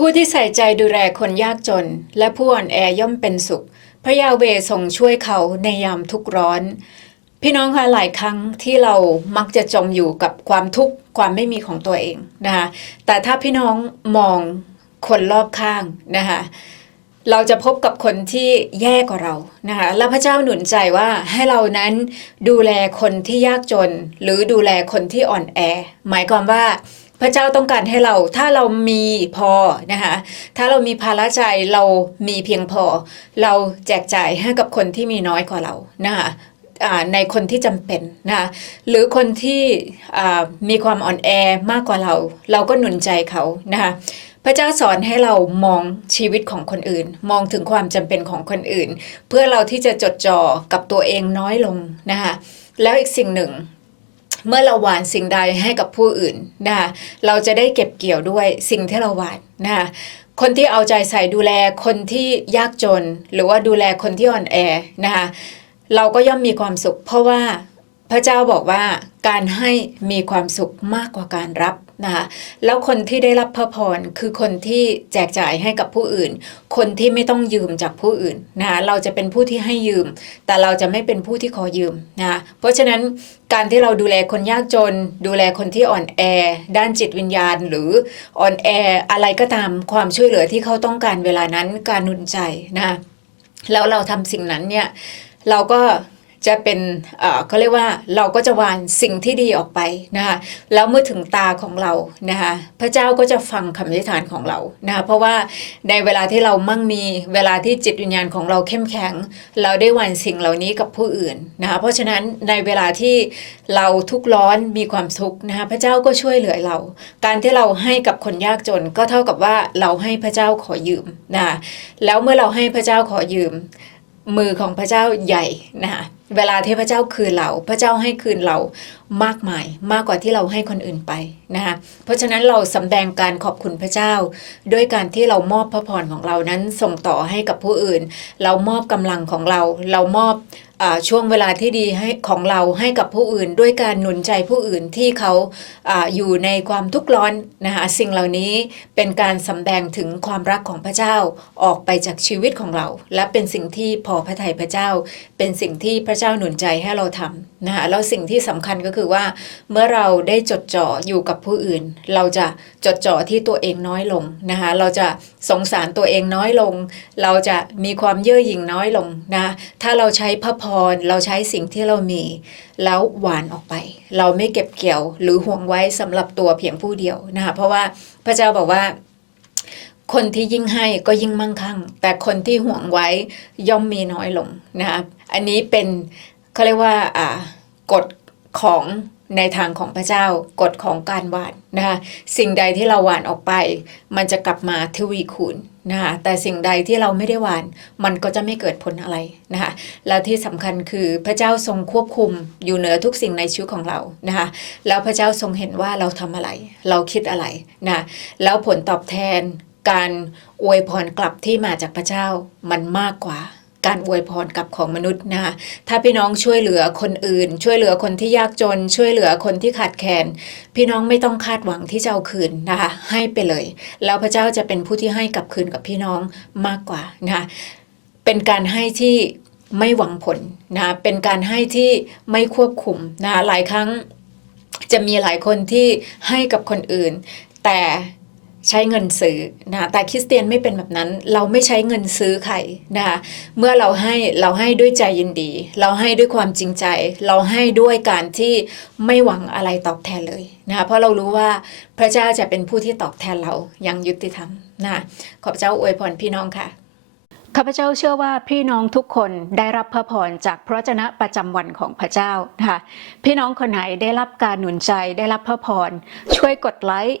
ผู้ที่ใส่ใจดูแลคนยากจน และผู้อ่อนแอย่อมเป็นสุข พระยาเวทรงช่วยเขาในยามทุกร้อน พี่น้องคะหลายครั้งที่เรามักจะจมอยู่กับความทุกข์ความไม่มีของตัวเองนะคะแต่ถ้าพี่น้องมองคนรอบข้างนะคะเราจะพบกับคนที่แย่กว่าเรานะคะและพระเจ้าหนุนใจว่าให้เรานั้นดูแลคนที่ยากจน หรือดูแลคนที่อ่อนแอ หมายความว่า พระเจ้าต้องการให้เราถ้าเรามีพอนะคะถ้าเรามีภาระใจเรามีเพียงพอ เราแจกจ่ายให้กับคนที่มีน้อยกว่าเรานะคะในคนที่จำเป็นนะคะหรือคนที่มีความอ่อนแอมากกว่าเรา เราก็หนุนใจเขานะคะพระเจ้าสอนให้เรามองชีวิตของคนอื่น มองถึงความจำเป็นของคนอื่น เพื่อเราที่จะจดจ่อกับตัวเองน้อยลงนะคะแล้วอีกสิ่งหนึ่ง เมื่อเราหวานสิ่งใดให้กับผู้อื่นนะคะเราจะได้เก็บเกี่ยวด้วยสิ่งที่เราหวานนะคะคนที่เอาใจใส่ดูแลคนที่ยากจน หรือว่าดูแลคนที่อ่อนแอนะคะเราก็ย่อมมีความสุข เพราะว่าพระเจ้าบอกว่าการให้มีความสุขมากกว่าการรับ นะคะแล้วคนที่ได้รับพระพรคือคนที่แจกจ่ายให้กับผู้อื่น คนที่ไม่ต้องยืมจากผู้อื่นนะคะเราจะเป็นผู้ที่ให้ยืม แต่เราจะไม่เป็นผู้ที่ขอยืมนะคะเพราะฉะนั้นการที่เราดูแลคนยากจน ดูแลคนที่อ่อนแอ ด้านจิตวิญญาณ หรืออ่อนแออะไรก็ตามความช่วยเหลือที่เขาต้องการเวลานั้นการนุนใจนะะแล้วเราทำสิ่งนั้นเนี่ยเราก็ จะเป็นเอ่อเขาเรียกว่าเราก็จะวานสิ่งที่ดีออกไปนะคะแล้วเมื่อถึงตาของเรานะคะพระเจ้าก็จะฟังคำอธิษฐานของเรานะคะเพราะว่าในเวลาที่เรามั่งมีเวลาที่จิตวิญญาณของเราเข้มแข็ง เราได้วานสิ่งเหล่านี้กับผู้อื่นนะคะเพราะฉะนั้นในเวลาที่เราทุกข์ร้อนมีความทุกข์นะคะพระเจ้าก็ช่วยเหลือเรา การที่เราให้กับคนยากจน ก็เท่ากับว่าเราให้พระเจ้าขอยืมนะคะแล้วเมื่อเราให้พระเจ้าขอยืม มือของพระเจ้าใหญ่นะคะ เวลาที่พระเจ้าคืนเราพระเจ้าให้คืนเรามากมาย มากกว่าที่เราให้คนอื่นไปนะคะเพราะฉะนั้นเราสำแดงการขอบคุณพระเจ้า ด้วยการที่เรามอบพระพรของเรานั้นส่งต่อให้กับผู้อื่น เรามอบกำลังของเรา เรามอบช่วงเวลาที่ดีให้ของเราให้กับผู้อื่น ด้วยการหนุนใจผู้อื่นที่เขาออยู่ในความทุกข์ร้อนนะคะสิ่งเหล่านี้เป็นการสำแดงถึงความรักของพระเจ้าออกไปจากชีวิตของเรา และเป็นสิ่งที่พอพระทัยพระเจ้า เป็นสิ่งที่พระเจ้าหนุนใจให้เราทำนะคะแล้วสิ่งที่สำคัญก็คือว่า เมื่อเราได้จดจ่ออยู่กับผู้อื่น เราจะจดจ่อที่ตัวเองน้อยลงนะคะเราจะสงสารตัวเองน้อยลง เราจะมีความเย่อหยิ่งน้อยลงนะถ้าเราใช้พระพรเราใช้สิ่งที่เรามี แล้วหวานออกไป เราไม่เก็บเกี่ยว หรือห่วงไว้สำหรับตัวเพียงผู้เดียวนะคะเพราะว่าพระเจ้าบอกว่าคนที่ยิ่งให้ก็ยิ่งมั่งคั่ง แต่คนที่ห่วงไว้ย่อมมีน้อยลงนะคะอันนี้เป็นเขาเรียกว่าอ่ากฎของ ในทางของพระเจ้ากฎของการหวานนะคะสิ่งใดที่เราหวานออกไป มันจะกลับมาทวีคูณนะคะแต่สิ่งใดที่เราไม่ได้หวาน มันก็จะไม่เกิดผลอะไรนะคะแล้วที่สำคัญคือพระเจ้าทรงควบคุมอยู่เหนือทุกสิ่งในชีวิตของเรานะคะแล้วพระเจ้าทรงเห็นว่าเราทำอะไร เราคิดอะไรนะแล้วผลตอบแทนการอวยพรกลับที่มาจากพระเจ้ามันมากกว่า การอวยพรกับของมนุษย์นะคะถ้าพี่น้องช่วยเหลือคนอื่น ช่วยเหลือคนที่ยากจน ช่วยเหลือคนที่ขาดแคลนพี่น้องไม่ต้องคาดหวังที่จะเอาคืนนะคะให้ไปเลย แล้วพระเจ้าจะเป็นผู้ที่ให้กลับคืนกับพี่น้องมากกว่านะคะเป็นการให้ที่ไม่หวังผลนะคะเป็นการให้ที่ไม่ควบคุมนะคะหลายครั้งจะมีหลายคนที่ให้กับคนอื่น แต่ ใช้เงินซื้อนะแต่คริสเตียนไม่เป็นแบบนั้น เราไม่ใช้เงินซื้อใครนะคะเมื่อเราให้เราให้ด้วยใจยินดี เราให้ด้วยความจริงใจ เราให้ด้วยการที่ไม่หวังอะไรตอบแทนเลยนะคะเพราะเรารู้ว่าพระเจ้าจะเป็นผู้ที่ตอบแทนเราอย่างยุติธรรมนะขอบเจ้าอวยพรพี่น้องค่ะข้าพเจ้าเชื่อว่าพี่น้องทุกคนได้รับพระพรจากพระเจนะประจำวันของพระเจ้านะคะพี่น้องคนไหนได้รับการหนุนใจได้รับพระพรช่วยกดไลค์